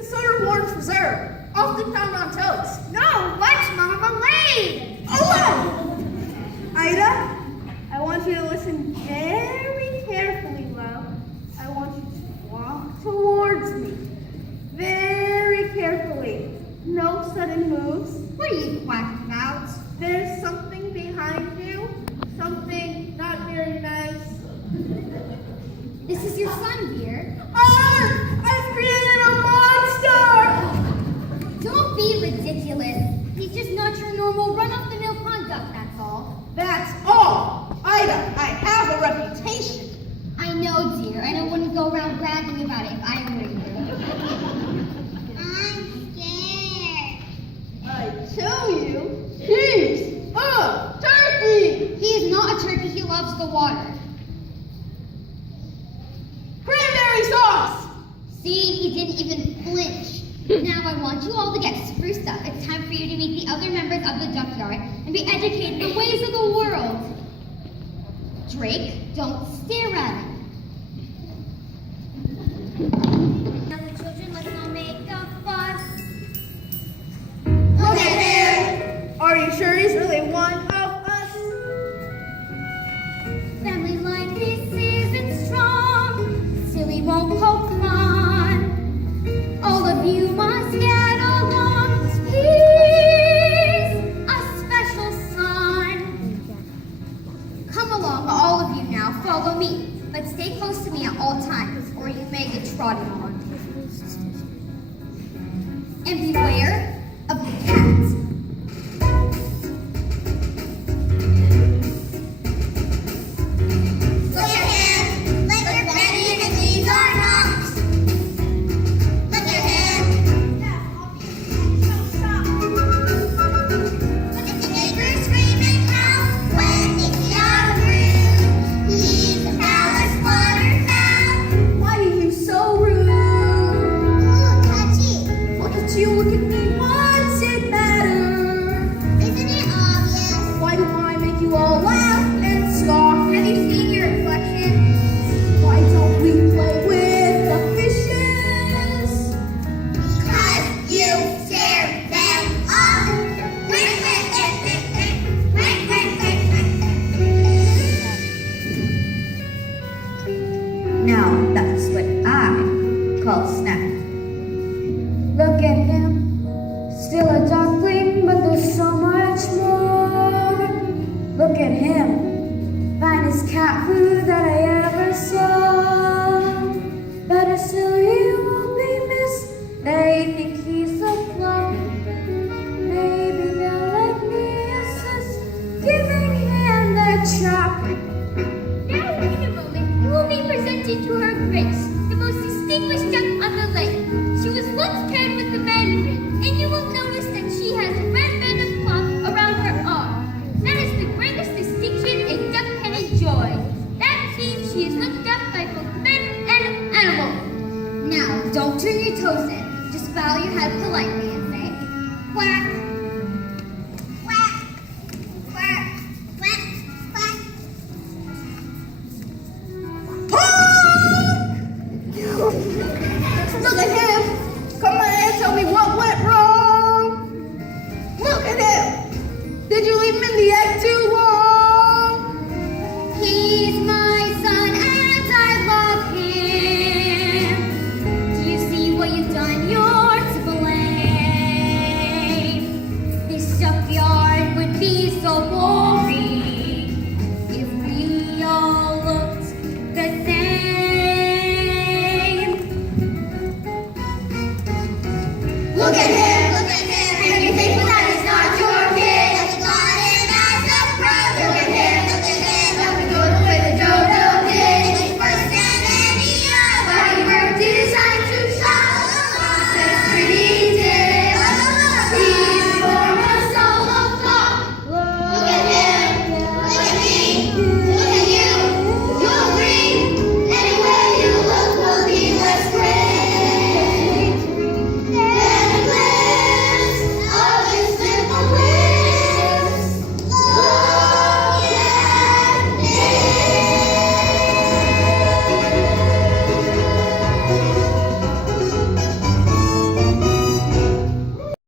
The soda orange preserve, often found on toast. No, lunch marmalade. Oh, Ida, I want you to listen very carefully, love. I want you to walk towards me. Very carefully. No sudden moves. What are you quacking about? There's something behind you. Something not very nice. This is your son, dear. I've created a monster! Don't be ridiculous. He's just not your normal run-of-the-mill conduct, that's all. That's all. Ida, I have a reputation. I know, dear, and I wouldn't go around bragging about it if I were you. I'm scared. I tell you, he's a turkey! He is not a turkey, he loves the water. Cranberry sauce! See, he didn't even flinch. Now I want you all to get spruced up. It's time for you to meet the other members of the duckyard and be educated in the ways of the world. Drake, don't stare at him. Now the children, let's not make a fuss. Look at him! Are you sure he's really one of us? Family like this isn't strong. Silly won't poke fun. All of you must get along. He's a special son. Come along, all of you now. Follow me. But stay close to me at all times, or you may get trodden on. And beware of the cat. Now that's what I call snack. Look at him, still a duckling, but there's so much more. Look at him, finest cat food that I ever saw. Better still, he won't be missed. They think he's a flop. Maybe they'll let me assist, giving him the chop. Now wait a moment. You will be presented to her grace, the most distinguished duck on the lake. She was once paired with the mandarin, and you will notice that she has a red band of cloth around her arm. That is the greatest distinction a duck can enjoy. That means she is looked up by both men and animals. Now, don't turn your toes in. Just bow your head politely and say, quack.